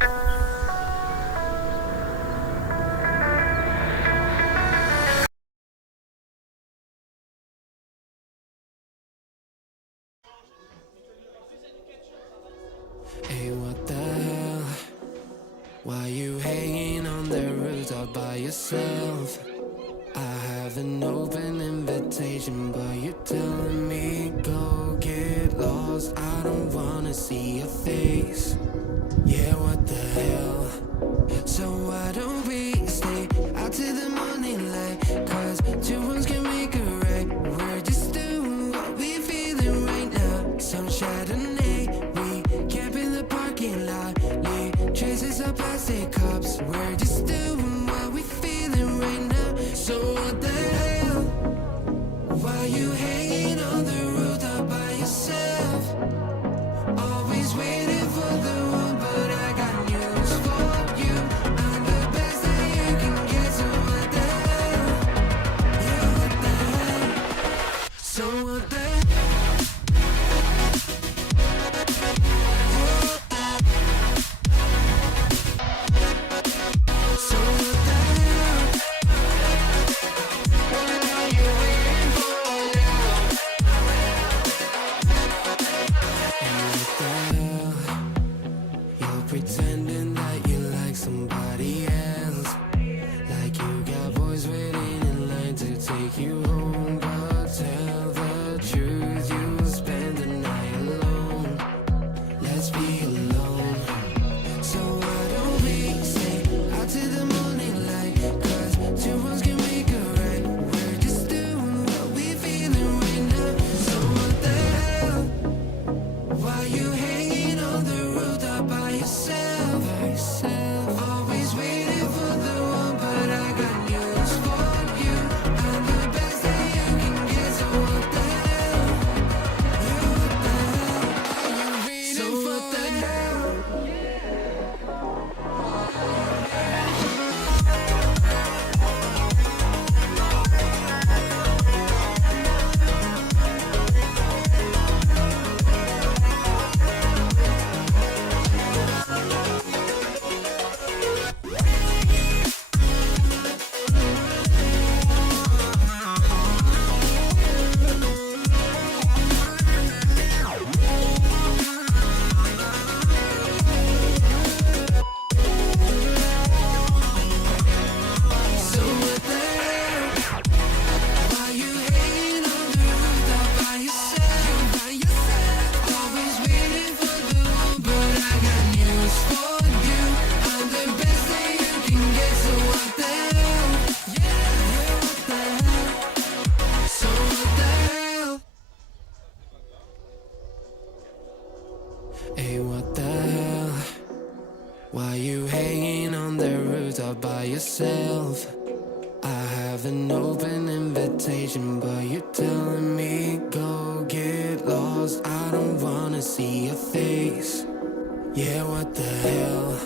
Hey, what the hell? Why you hanging on the roof all by yourself? I have an open invitation, but you're telling me go get lost. I don't wanna see your face. Yeah, what the hell? So why don't we stay out till the morning light? Cause two wrongs can make a right. We're just doing what we feeling right now. Some Chardonnay, we camp in the parking lot. Leave traces of plastic cups. We're just doing what we feeling right now. So what the hell? Why you hanging on the rooftop by yourself? Always waiting for the one, but I got news for you. I'm the best that you can get, so what the hell? Yeah, what the hell? So what the hell? So what the hell? What are you waiting for now? And what the hell? You're pretending that you like somebody else. Like you got boys waiting in line to take you home. But tell the truth, you'll spend the night alone. Let's be alone. So why don't we stay out till the morning light? Cause two wrongs can make a right. We're just doing what we feeling right now. So what the hell? Why you hanging on the rooftop by yourself? Always waiting for the one, but I got news for you. I'm the best that you can get, so what the hell? Yeah, what the hell? Are you waiting so what the hell? So what the hell? Why you hanging on the rooftop by yourself? Always waiting for the one, but I got news for you. I'm the best that you can get, so what the hell? Yeah, what the hell? So what the hell? Hey, what the hell? Why you hanging on the rooftop by yourself? I have an open invitation, but you're telling me go get lost. I don't wanna see your face. Yeah, what the hell?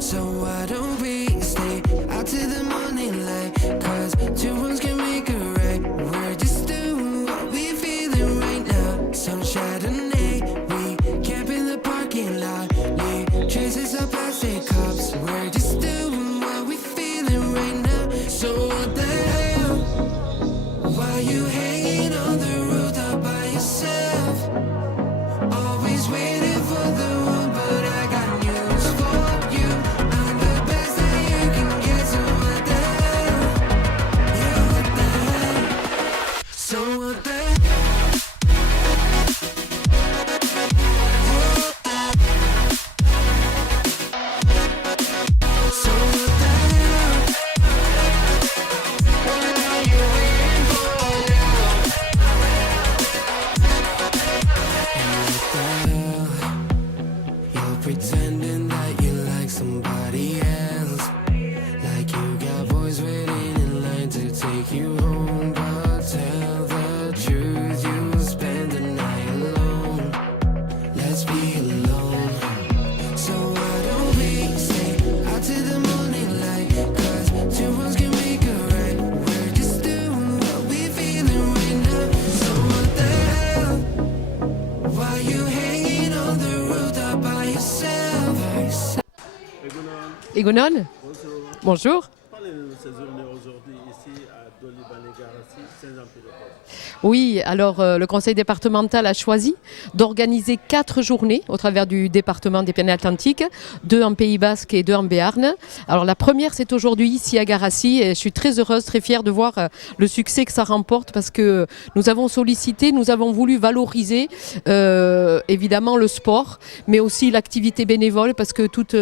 So why don't we stay out till the morning light? Cause two wrongs can make a right. We're just doing what we feeling right now. Some Chardonnay, we camp in the parking lot. Leave traces of plastic cups. We're just doing what we feeling right now. So what the hell? Why you hanging on the rooftop by yourself? Always waiting for the one, but I got news for you. I'm the best that you can get, so what the hell? Yeah, what the hell? So what the hell? Egunon. Bonjour. Bonjour. Parlez-nous de ces journées aujourd'hui ici à Doliban-les-Garassi, Saint-Jean-Pied-de-Port. Oui, alors le conseil départemental a choisi d'organiser 4 journées au travers du département des Pyrénées-Atlantiques, 2 en Pays Basque et 2 en Béarn. Alors la première, c'est aujourd'hui ici à Garassi et je suis très heureuse, très fière de voir le succès que ça remporte parce que nous avons sollicité, nous avons voulu valoriser évidemment le sport, mais aussi l'activité bénévole parce que toutes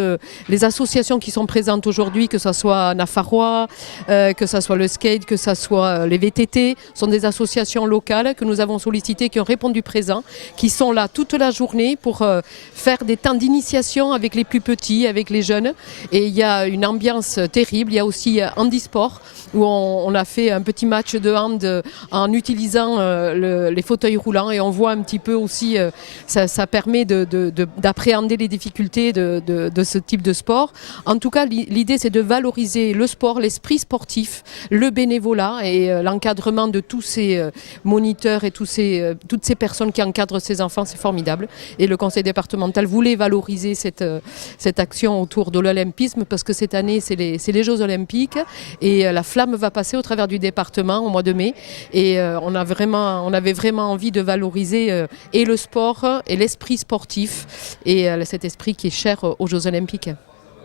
les associations qui sont présentes aujourd'hui, que ce soit Nafarrois, que ce soit le skate, que ce soit les VTT, sont des associations locales que nous avons sollicitées, qui ont répondu présent, qui sont là toute la journée pour faire des temps d'initiation avec les plus petits, avec les jeunes. Et il y a une ambiance terrible. Il y a aussi handisport où on a fait un petit match de hand en utilisant les fauteuils roulants et on voit un petit peu aussi, ça permet d'appréhender les difficultés de ce type de sport. En tout cas, l'idée c'est de valoriser le sport, l'esprit sportif, le bénévolat et l'encadrement de tous ces moniteurs et toutes ces personnes qui encadrent ces enfants, c'est formidable. Et le conseil départemental voulait valoriser cette action autour de l'olympisme parce que cette année, c'est les Jeux olympiques et la flamme va passer au travers du département au mois de mai. Et on avait vraiment envie de valoriser et le sport et l'esprit sportif et cet esprit qui est cher aux Jeux olympiques.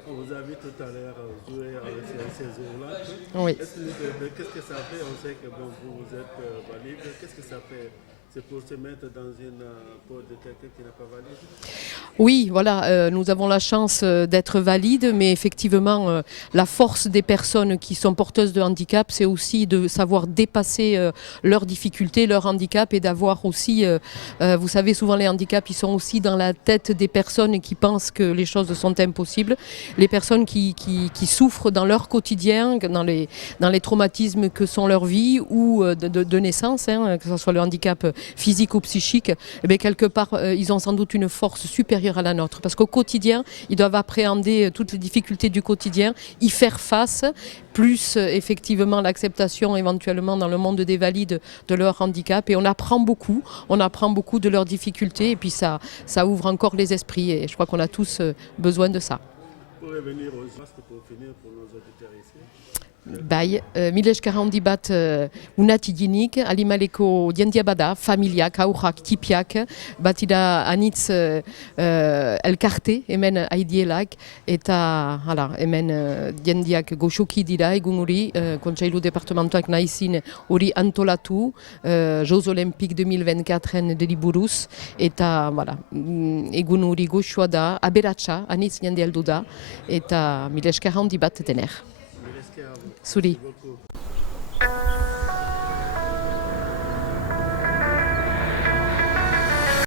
Vous avez tout à l'heure joué avec ces jours-là. Oui. Qu'est-ce que ça fait? On sait que vous êtes valide. Qu'est-ce que ça fait? C'est pour se mettre dans une peau de quelqu'un qui n'est pas valide? Oui, voilà, nous avons la chance d'être valides, mais effectivement, la force des personnes qui sont porteuses de handicap, c'est aussi de savoir dépasser leurs difficultés, leurs handicaps et d'avoir aussi, vous savez, souvent les handicaps, ils sont aussi dans la tête des personnes qui pensent que les choses sont impossibles. Les personnes qui souffrent dans leur quotidien, dans les traumatismes que sont leur vie ou de naissance, hein, que ce soit le handicap physique ou psychique, eh bien, quelque part, ils ont sans doute une force supérieure à la nôtre. Parce qu'au quotidien, ils doivent appréhender toutes les difficultés du quotidien, y faire face, plus effectivement l'acceptation éventuellement dans le monde des valides de leur handicap. Et on apprend beaucoup de leurs difficultés et puis ça ouvre encore les esprits et je crois qu'on a tous besoin de ça. Pour revenir aux gestes, pour finir pour nos auditeurs ici. Bai, mileskar handi bat unatiginik, alimaleko jendia bada, familiak, aurrak, tipiak, batida anitz elkarte, hemen aidielak, eta hemen jendiak goxoki dira egun hori, kontseilu departamentoak nahizin hori antolatu, Jeux Olympiques 2024en deliburuz, eta egun hori goxoa da, aberatsa, anitz jende aldu da, eta mileskar handi bat dener. Merci à vous. Souli. Merci beaucoup.